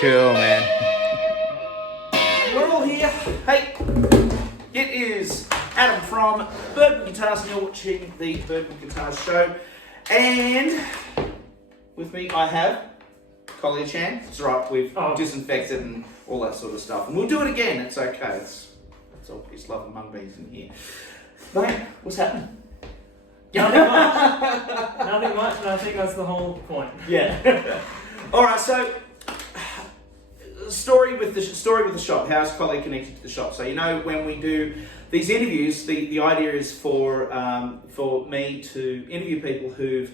Cool, man. We're all here. Hey, it is Adam from Birdwood Guitars, and you're watching the Birdwood Guitars show. And with me, I have Kolya Chan. It's right, we've disinfected and all that sort of stuff. And we'll do it again. It's okay. It's all peace, love, and mung beans in here. Mate, what's happening? Nothing much. Nothing much, and I think that's the whole point. Yeah. All right. So, story with the shop. How's Kolya connected to the shop? So when we do these interviews, the idea is for me to interview people who've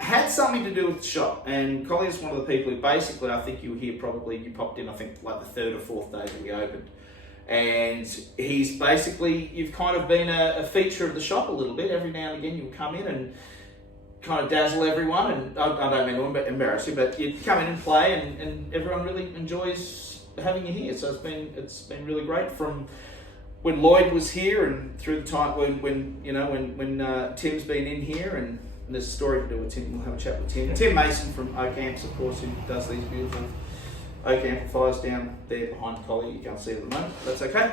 had something to do with the shop. And Kolya is one of the people who basically, I think you were here probably. You popped in, I think, like the third or fourth day that we opened. And he's basically, you've kind of been a feature of the shop a little bit. Every now and again you'll come in and kind of dazzle everyone, and I don't mean to embarrass you, but you come in and play, and everyone really enjoys having you here. So it's been really great from when Lloyd was here and through the time when Tim's been in here, and there's a story to do with Tim. We'll have a chat with Tim. Tim Mason from Oak Amps, of course, who does these beautiful Oak amplifiers down there behind Kolya. You can't see it at the moment. That's okay.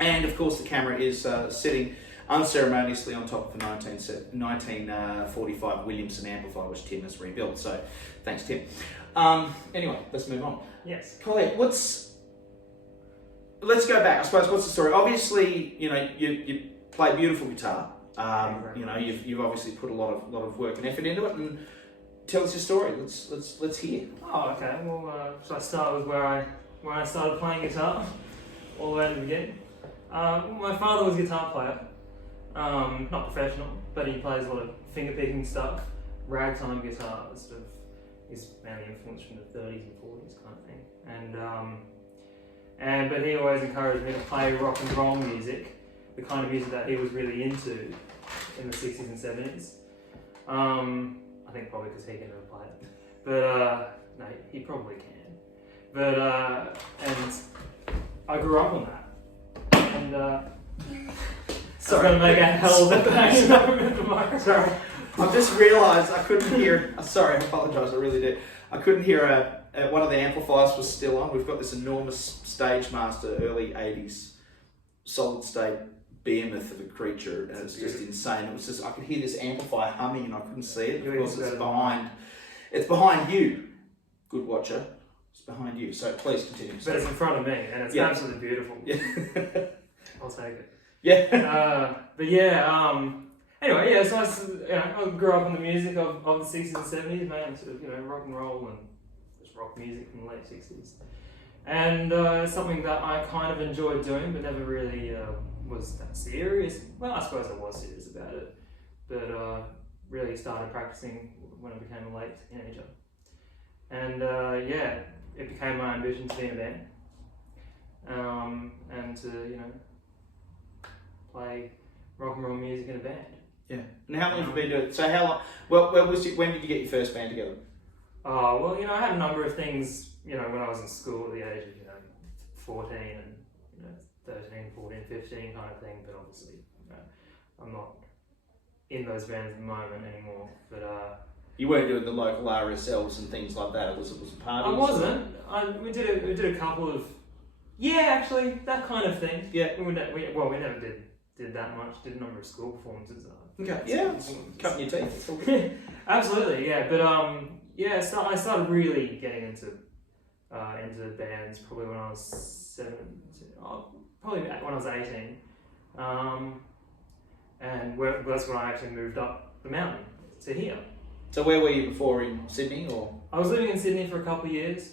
And of course, the camera is sitting unceremoniously on top of a 1945 Williamson amplifier, which Tim has rebuilt. So, thanks, Tim. Anyway, let's move on. Yes. Kolya, let's go back. I suppose, what's the story? Obviously, you play beautiful guitar. You've obviously put a lot of work and effort into it, and tell us your story. Let's hear. Oh, okay. Well, should I start with where I started playing guitar, all the way to the beginning? My father was a guitar player, not professional, but he plays a lot of finger picking stuff, ragtime guitar. Sort of, he's mainly influenced from the 30s and 40s kind of thing, but he always encouraged me to play rock and roll music, the kind of music that he was really into in the 60s and 70s. I think probably because he can never play it. But, no, he probably can. But, and I grew up on that. And, sorry, I'm going to make a hell of a bang up with the microphone. Sorry, I've just realised I couldn't hear, sorry, I apologise, I really did. I couldn't hear one of the amplifiers was still on. We've got this enormous Stage Master, early 80s, solid state behemoth of a creature, and it's just insane. It was just, I could hear this amplifier humming and I couldn't see it. Of course, it's behind you. Good watcher. It's behind you. So please continue. But it's in front of me, and it's absolutely beautiful. Yeah. I'll take it. Yeah. Anyway, yeah. So I grew up in the music of the 60s and 70s, man. Sort of, rock and roll and just rock music from the late 60s, and something that I kind of enjoyed doing, but never really was that serious. Well, I suppose I was serious about it, but really started practicing when I became a late teenager. And it became my ambition to be in a band, and to play rock and roll music in a band. Yeah. And how long have you been doing it? So how long? Well, when did you get your first band together? Oh, well, I had a number of things, when I was in school at the age of 14 and 13, 14, 15 kind of thing, but obviously I'm not in those bands at the moment anymore. But you weren't doing the local RSLs and things like that. It was a party. I wasn't. We did a couple of actually that kind of thing. Yeah. We never did that much. Did a number of school performances. Okay. Yeah. Cutting your teeth. Absolutely. Yeah. But I started really getting into bands probably when I was 17. Probably when I was 18, and that's when I actually moved up the mountain to here. So where were you before, in Sydney, or? I was living in Sydney for a couple of years.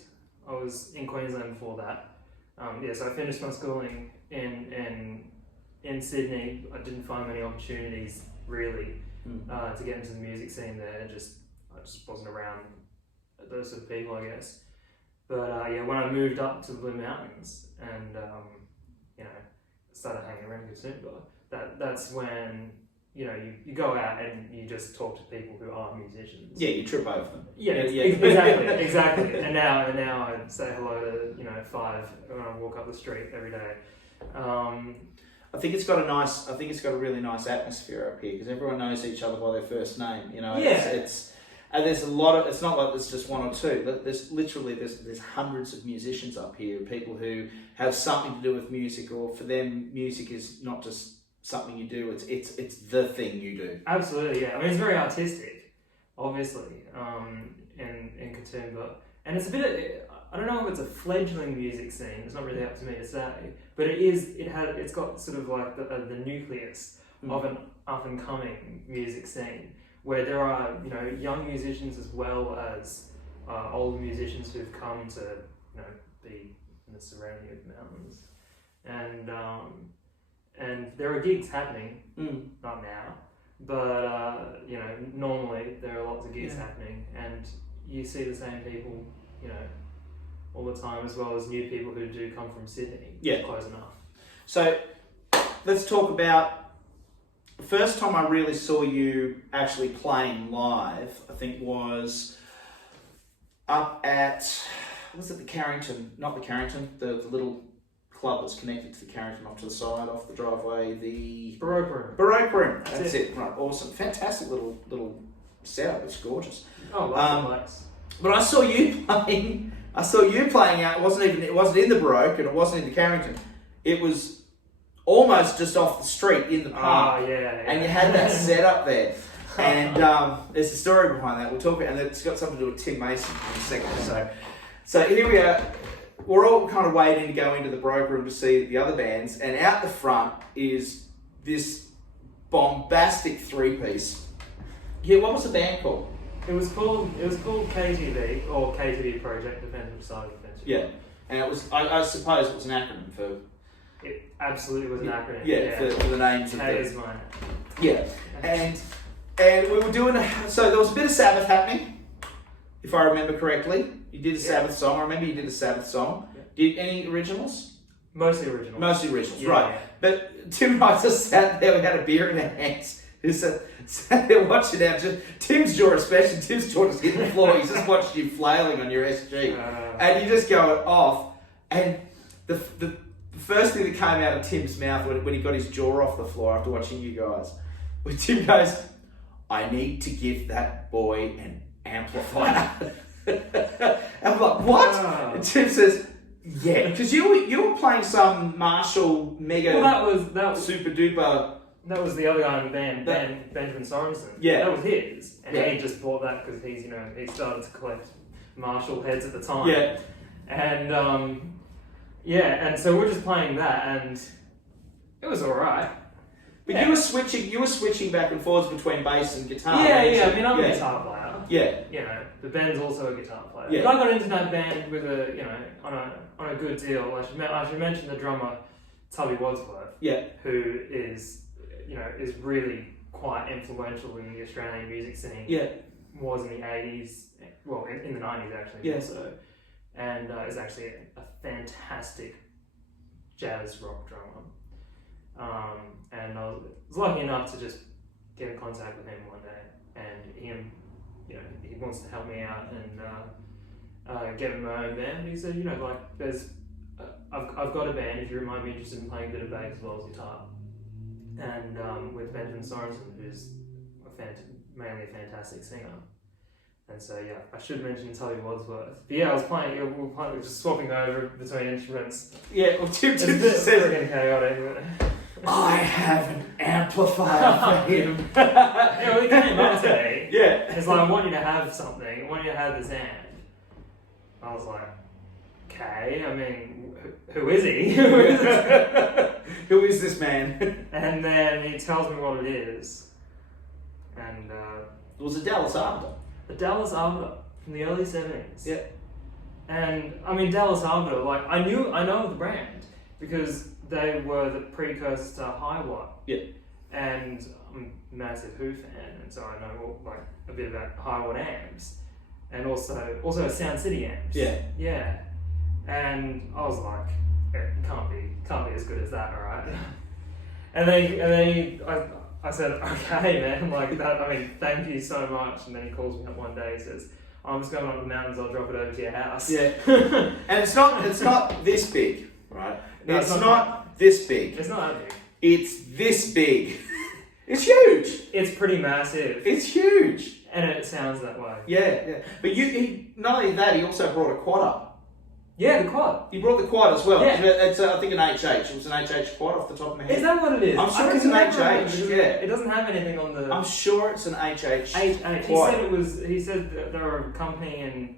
I was in Queensland before that. So I finished my schooling in Sydney. I didn't find many opportunities really to get into the music scene there. I just wasn't around those sort of people, I guess. But when I moved up to the Blue Mountains and started hanging around with Super, that's when you go out and you just talk to people who are musicians. Yeah, you trip over them. Yeah. Exactly. And now I say hello to 5 when I walk up the street every day. I think it's got a really nice atmosphere up here because everyone knows each other by their first name. Yeah. It's And there's a lot of, it's not like there's just one or two. There's literally, there's hundreds of musicians up here, people who have something to do with music, or for them, music is not just something you do, it's the thing you do. Absolutely, yeah. I mean, it's very artistic, obviously, in Katoomba. And it's a bit, I don't know if it's a fledgling music scene, it's not really up to me to say, but it's got sort of like the nucleus of an up-and-coming music scene, where there are, you know, young musicians as well as older musicians who've come to, you know, be in the serenity of mountains. And there are gigs happening, not now, but, you know, normally there are lots of gigs happening, and you see the same people, you know, all the time, as well as new people who do come from Sydney. Yeah. Close enough. So let's talk about the first time I really saw you actually playing live, I think was up at, was it the Carrington? Not the Carrington, the little club that's connected to the Carrington off to the side, off the driveway, the Baroque Room. Baroque Room. That's it. Right, awesome. Fantastic little setup. It's gorgeous. Oh, lovely place. But I saw you playing out. It wasn't in the Baroque, and it wasn't in the Carrington. It was almost just off the street in the park. Oh, yeah. And you had that set up there. And there's a story behind that. We'll talk about, and it's got something to do with Tim Mason in a second. So here we are. We're all kind of waiting to go into the Baroque Room to see the other bands, and out the front is this bombastic three-piece. Yeah, what was the band called? It was called KTV, or KTV Project, depending which side of the fence. Yeah, and it was, I suppose it was an acronym for... It absolutely was an acronym. Yeah, for the names of K is mine. Yeah, and we were doing, so there was a bit of Sabbath happening, if I remember correctly. You did a Sabbath song. I remember you did a Sabbath song. Yeah. Did any originals? Mostly originals. Mostly originals, right. Yeah. But Tim and I just sat there, we had a beer in our hands. He sat there watching out. Tim's jaw especially, Tim's jaw just hitting the floor. He's just watching you flailing on your SG. And you just go off. And the first thing that came out of Tim's mouth when he got his jaw off the floor after watching you guys, when Tim goes, "I need to give that boy an amplifier." I'm like, what? And Tim says, yeah, because you were playing some Marshall mega that was super duper. That was the other guy in the band, Benjamin Sorensen. Yeah, that was his, and he just bought that because he started to collect Marshall heads at the time. Yeah, and and so we're just playing that, and it was all right. But you were switching back and forwards between bass and guitar. Yeah. I mean, I'm a guitar player. Yeah. You know, but Ben's also a guitar player. Yeah. But I got into that band with on a good deal. I should mention the drummer, Tubby Wadsworth. Yeah. Who is really quite influential in the Australian music scene. Yeah. Was in the 80s, well, in the 90s actually. Yeah. Also, and is actually a fantastic jazz rock drummer. And I was lucky enough to just get in contact with him one day, and him, you know, he wants to help me out and get my own band. He said, you know, like, there's, I've got a band if you might be interested in playing a bit of bass as well as guitar, and with Benjamin Sorensen, who's mainly a fantastic singer. And so yeah, I should mention Tubby Wadsworth. But yeah, we were just swapping over between instruments. Yeah, well, Tim says again chaotic. I have an amplifier for him. Yeah, well, he came up to me. Yeah. He's like, I want you to have something. I want you to have this amp. I was like, okay, I mean, who is he? Who is this man? And then he tells me what it is. And it was a Dallas Arbiter. A Dallas Arbiter from the early 70s. Yeah. And I mean, Dallas Arbiter, like, I know the brand because they were the precursors to High Watt. Yeah. And I'm a massive Who fan, and so I know like a bit about High Watt amps, and also Sound City amps. Yeah. Yeah. And I was like, it can't be as good as that, alright? And then I said, okay, man, like that. I mean, thank you so much. And then he calls me up one day. He says, I'm just going up the mountains. I'll drop it over to your house. Yeah. And it's not this big, right? No, it's not this big. It's not that big. It's this big. It's huge. It's pretty massive. It's huge. And it sounds that way. Yeah. But not only that, he also brought a quad up. Yeah, the quad. He brought the quad as well. Yeah. It's I think an HH. It was an HH quad off the top of my head. Is that what it is? I'm sure it's an HH. Yeah. It doesn't have anything on the. I'm sure it's an HH. HH. quad. He said that they were a company in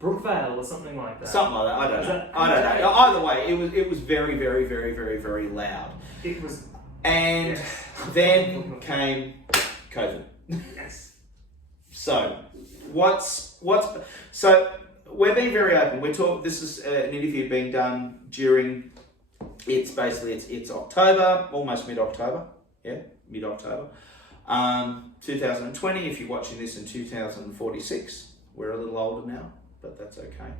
Brookvale or something like that. Something like that. I don't know. Either way, it was very, very, very, very, very loud. It was. And then came COVID. Yes. So we're being very open. This is an interview being done during. It's October, almost mid-October. Yeah, mid-October. 2020. If you're watching this in 2046, we're a little older now, but that's okay.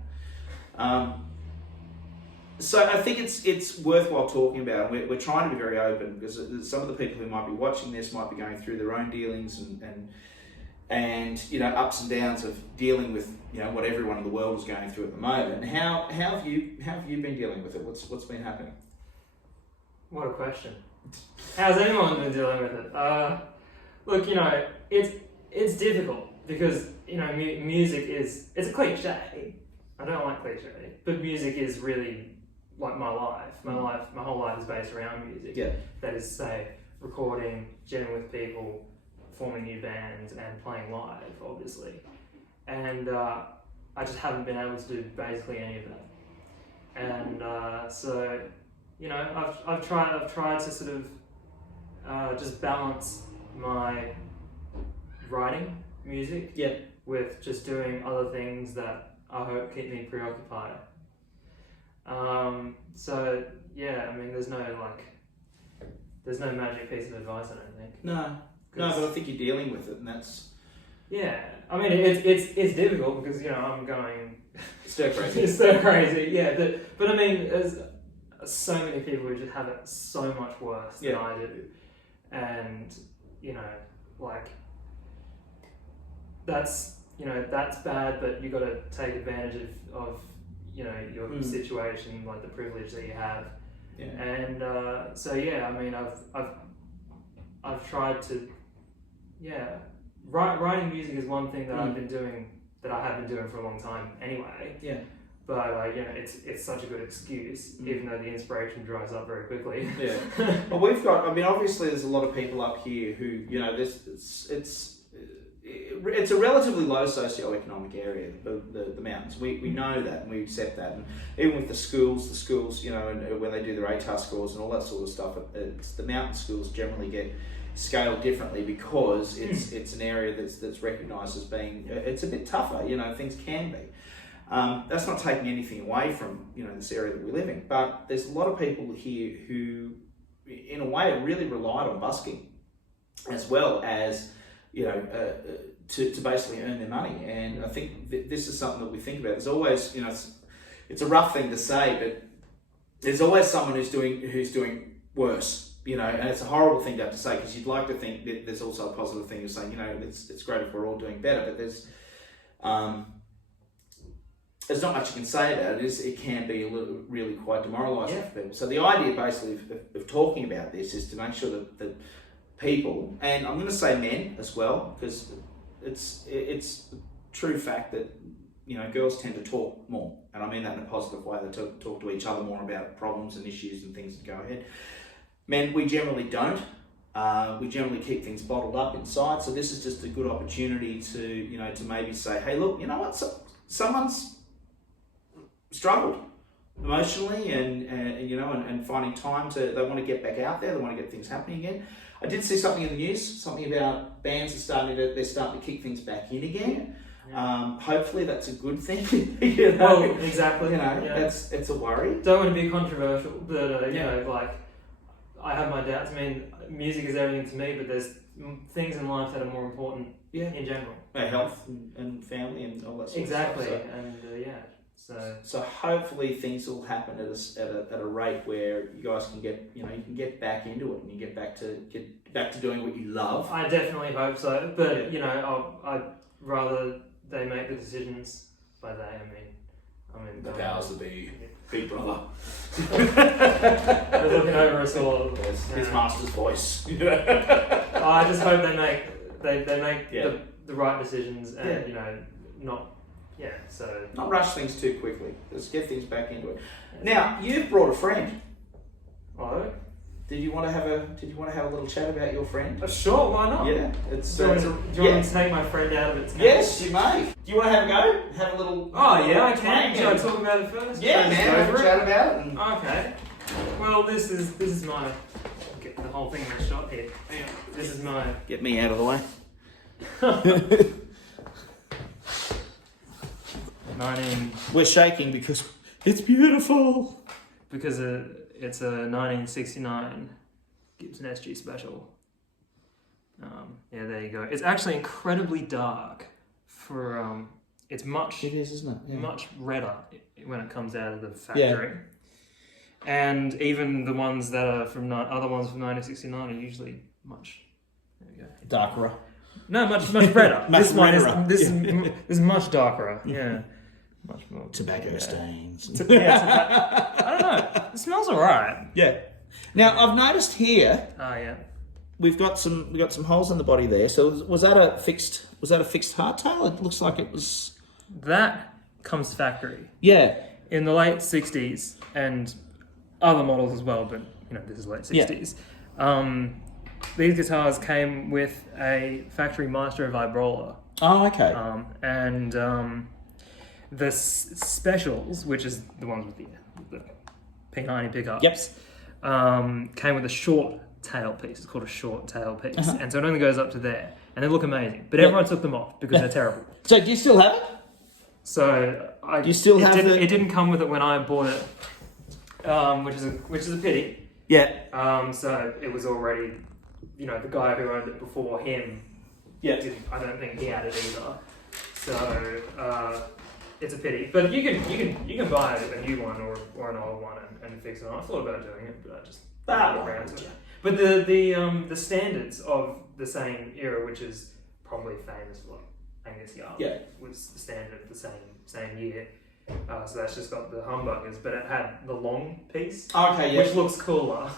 So I think it's worthwhile talking about. We're trying to be very open because some of the people who might be watching this might be going through their own dealings and ups and downs of dealing with what everyone in the world is going through at the moment. How have you been dealing with it? What's been happening? What a question. How's anyone been dealing with it? Look, it's difficult because music it's a cliche. I don't like cliche, but music is really like my life. My whole life is based around music. Yeah. That is, say, recording, jamming with people, forming new bands, and playing live, obviously. And I just haven't been able to do basically any of that. And so, I've tried to sort of just balance my writing music with just doing other things that I hope keep me preoccupied. So yeah, I mean, there's no magic piece of advice, I don't think. No, but I think you're dealing with it, and that's. Yeah, I mean, it's difficult because I'm going stir crazy. It's stir crazy, yeah. But I mean, there's so many people who just have it so much worse than I do, and that's bad. But you got to take advantage of your situation, like the privilege that you have. Yeah. And so yeah, I mean, I've tried to writing music is one thing that I have been doing for a long time anyway. Yeah. But it's such a good excuse, even though the inspiration dries up very quickly. Yeah. Well, we've got. I mean, obviously, there's a lot of people up here who it's a relatively low socioeconomic area, the mountains. We know that and we accept that. And even with the schools, and when they do their ATAR scores and all that sort of stuff, it's the mountain schools generally get scaled differently because it's an area that's recognised as being it's a bit tougher. Things can be. That's not taking anything away from this area that we live in, but there's a lot of people here who, in a way, really relied on busking, as well as to basically earn their money. And I think this is something that we think about. There's always it's a rough thing to say, but there's always someone who's doing worse. And it's a horrible thing to have to say because you'd like to think that there's also a positive thing of saying, it's great if we're all doing better, but there's not much you can say about it. It can be really quite demoralising for people. So the idea basically of talking about this is to make sure that people, and I'm going to say men as well, because it's a true fact that girls tend to talk more, and I mean that in a positive way. They talk to each other more about problems and issues and things that go ahead. Men, we generally don't. We generally keep things bottled up inside. So this is just a good opportunity to maybe say, hey, look, you know what? Someone's struggled emotionally and finding time they want to get back out there. They want to get things happening again. I did see something in the news, something about bands they're starting to kick things back in again. Yeah. Hopefully that's a good thing. Well, exactly. It's a worry. Don't want to be controversial, but I have my doubts. I mean, music is everything to me, but there's things in life that are more important in general. Health and family and all that sort of stuff. So, and So hopefully things will happen at a rate where you guys can get you can get back into it and you get back to doing what you love. I definitely hope so, but I'd rather they make the decisions by they. I mean the powers that be, Big Brother. They're looking over us all. His master's voice. I just hope they make the right decisions and Yeah. you know not so Not rush things too quickly. Let's get things back into it. Now, you've brought a friend. oh Did you want to have a little chat about your friend? sure, why not? Yeah, it's Do you want yeah. me to take my friend out of its cage? Yes, you may. Do you want to have a go? Have a little. Oh yeah, I can. playing Should I and- talk about it first? Yeah, Let's man. go Have for a it. chat about it. And... Okay. Well, this is my get the whole thing in a shot here. This is my Get me out of the way. 19 We're shaking because it's beautiful. because it's a 1969 Gibson SG Special. Yeah, there you go. It's actually incredibly dark for it's much It is, isn't it? Yeah. much redder when it comes out of the factory. And even the ones that are from other ones from 1969 are usually much. There we go. Darker. No, much redder. Much This one redder. is this is much darker. Yeah, much more Tobacco stains. Yeah, I don't know. It smells alright. Yeah. Now I've noticed here Oh yeah. we've got some holes in the body there. So was that a fixed hardtail? It looks like it was. That comes factory Yeah. in the late 60s and other models as well, but you know this is late 60s. These guitars came with a factory Maestro vibrola, Oh, okay. the specials, which is the ones with the P90 pickups. Yep. Came with a short tail piece. It's called a short tail piece, and so it only goes up to there, and they look amazing. But everyone took them off because they're terrible. So do you still have it? So You still have didn't, the- It didn't come with it when I bought it, which is a pity. Yeah. So it was already, you know, the guy who owned it before him. Yeah. I don't think he had it either. So it's a pity. But you can buy a new one or an old one and fix it. I thought about doing it, but I just didn't get around to it. But the standards of the same era, which is probably famous for like Angus Young, was the standard of the same year. So that's just got the humbuckers, but it had the long piece, Okay. Yeah. which looks cooler,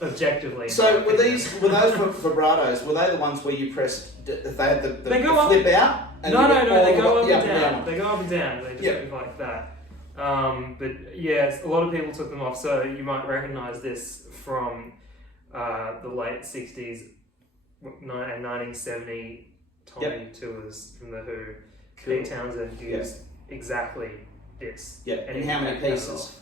objectively. So were those vibratos? Were they the ones where you pressed? They had the They go up- flip out. And No, you get all they the- go up yeah, and down. down. They go up and down. They just look like that. But yeah, a lot of people took them off. So you might recognise this from the late 60s and 1970 Tommy tours from the Who. Cool. Pete Townsend used exactly this. Yeah. And how many pieces?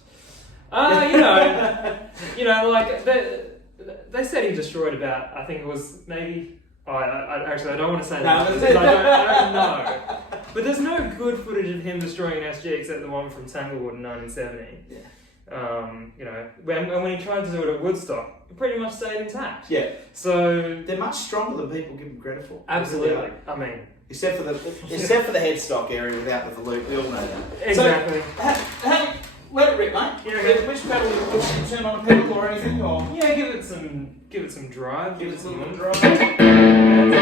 You know, like they said he destroyed about. I think it was maybe. I don't want to say that No, because I don't know. But there's no good footage of him destroying an SG except the one from Tanglewood in 1970. Yeah. You know, when he tried to do it at Woodstock, it pretty much stayed intact. Yeah. So They're much stronger than people give them credit for. absolutely, I mean, Except for the headstock area without the volute, we all know that. exactly. So, hey, let it rip, mate. Yeah, okay. Which pedal would you turn on a pedal or anything, or Yeah, give it some drive. give it a little oomph. drive?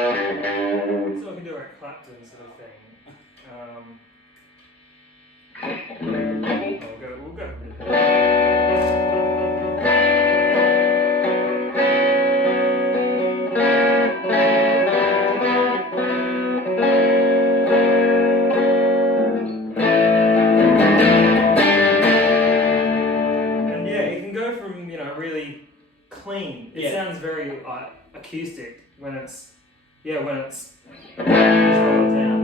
So I can do a Clapton sort of thing. We'll go. And yeah, it can go from, you know, really clean. It Yeah. sounds very acoustic when it's just rolled down.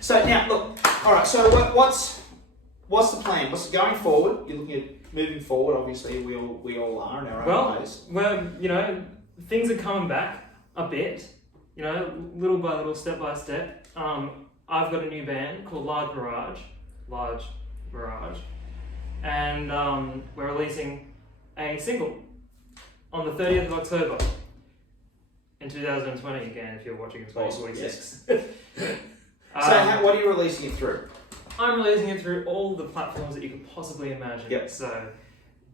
So now, look. All right. So what's the plan? What's going forward? You're looking at moving forward. Obviously, we all are in our own ways. Well, things are coming back a bit. Little by little, step by step. I've got a new band called Large Mirage, and we're releasing a single on the 30th of October in 2020. Again, if you're watching in 2046. So what are you releasing it through? I'm releasing it through all the platforms that you could possibly imagine. Yep. So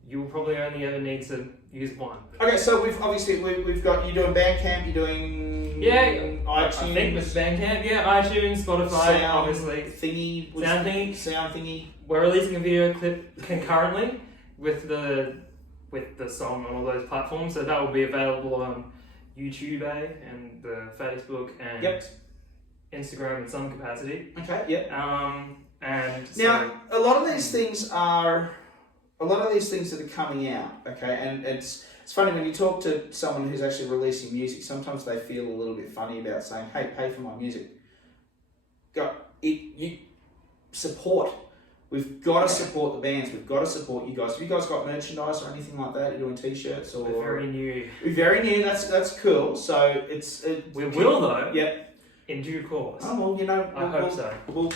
you'll probably only ever need to use one. Okay, so we've got you doing Bandcamp, you're doing iTunes. I think with Bandcamp, iTunes, Spotify, obviously. Sound thingy. We're releasing a video clip concurrently with the song on all those platforms, so that will be available on YouTube and the Facebook and Instagram in some capacity. Okay. Yep. And now a lot of these things that are coming out. Okay, and it's funny when you talk to someone who's actually releasing music. Sometimes they feel a little bit funny about saying, "Hey, pay for my music." You support. We've got to support the bands. We've got to support you guys. Have you guys got merchandise or anything like that? You're doing T-shirts or? We're very new. We're very new. That's cool. So we will though. Yep. In due course. Oh well, I hope so. We'll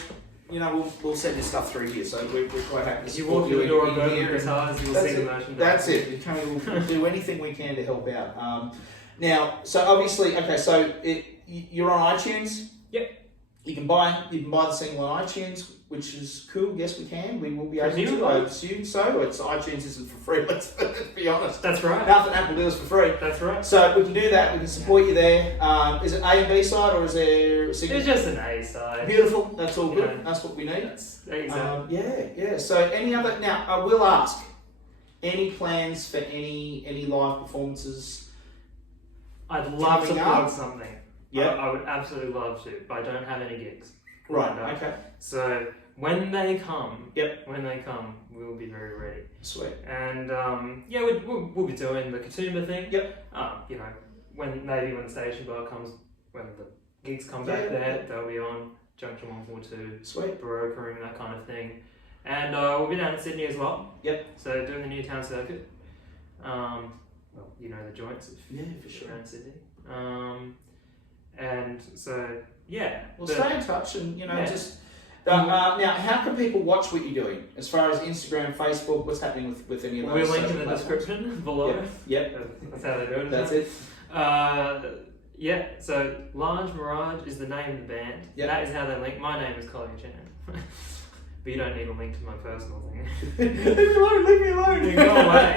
send your stuff through here. So we're quite happy to If you support walk through the door of here. Birdwood Guitars, you'll see the merchandise. That's it. We'll do anything we can to help out. Now, so obviously, okay, so you're on iTunes. Yep. You can buy the single on iTunes, which is cool. Yes, we can. We will be able Presumably. to. I assume so. iTunes isn't for free. Let's be honest. That's right. Nothing Apple does for free. That's right. So we can do that. We can support you there. Is it A and B side or is there a single? It's just an A side. Beautiful. That's all good. Yeah. That's what we need. Exactly. Yeah. So any other? Now I will ask. Any plans for any live performances? I'd love to coming plug up? something. Yeah. I would absolutely love to, but I don't have any gigs. Right. lined up. Okay. So when they come, Yep. we'll be very ready. Sweet. And we'll be doing the Katoomba thing. Yep. When the Station Bar comes, when the gigs come back there, they'll be on Junction 142, Sweet. Baroque Room, that kind of thing. And we'll be down in Sydney as well. Yep. So doing the Newtown circuit. The joints if Yeah, for sure. you're in Sydney. And so Well, stay in touch, and just. Mm-hmm. Now, how can people watch what you're doing? As far as Instagram, Facebook, what's happening with any of those? we'll link in social the platforms? description below. Yep. That's how they do it. That's it. So Large Mirage is the name of the band. Yep. That is how they link. My name is Kolya Chan. But you don't need a link to my personal thing. Leave me alone. Go away.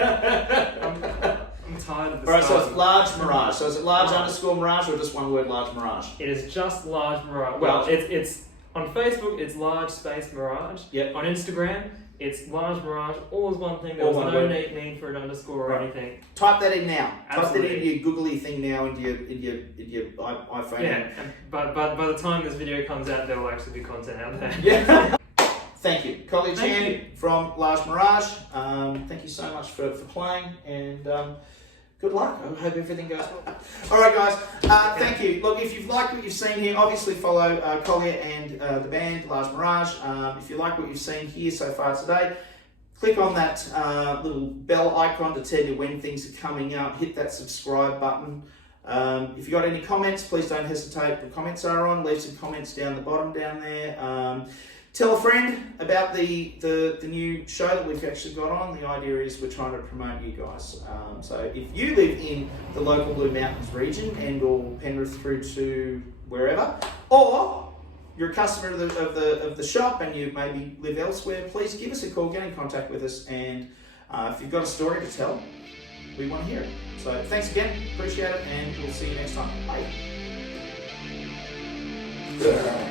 I'm tired of this. Alright, so it's Large Mirage. So is it large _Mirage or just one word, Large Mirage? It is just Large Mirage. Well, it's on Facebook, it's Large Space Mirage. Yep. On Instagram, it's Large Mirage. All is one thing. There All was one no word. need for an underscore or anything. Type that in now. Absolutely. Type that into your googly thing now into your iPhone. Yeah, but by the time this video comes out, there will actually be content out there. Yeah. Thank you. Kolya Thank Chan you. from Large Mirage. Thank you so much for playing, and good luck. I hope everything goes well. All right, guys. Thank you. Look, if you've liked what you've seen here, obviously follow Kolya and the band, Large Mirage. If you like what you've seen here so far today, click on that little bell icon to tell you when things are coming up. Hit that subscribe button. If you've got any comments, please don't hesitate. The comments are on. Leave some comments down the bottom down there. Tell a friend about the new show that we've actually got on. The idea is we're trying to promote you guys. So if you live in the local Blue Mountains region and or Penrith through to wherever, or you're a customer of the shop and you maybe live elsewhere, please give us a call, get in contact with us, and if you've got a story to tell, we want to hear it. So thanks again, appreciate it, and we'll see you next time. Bye. Bye.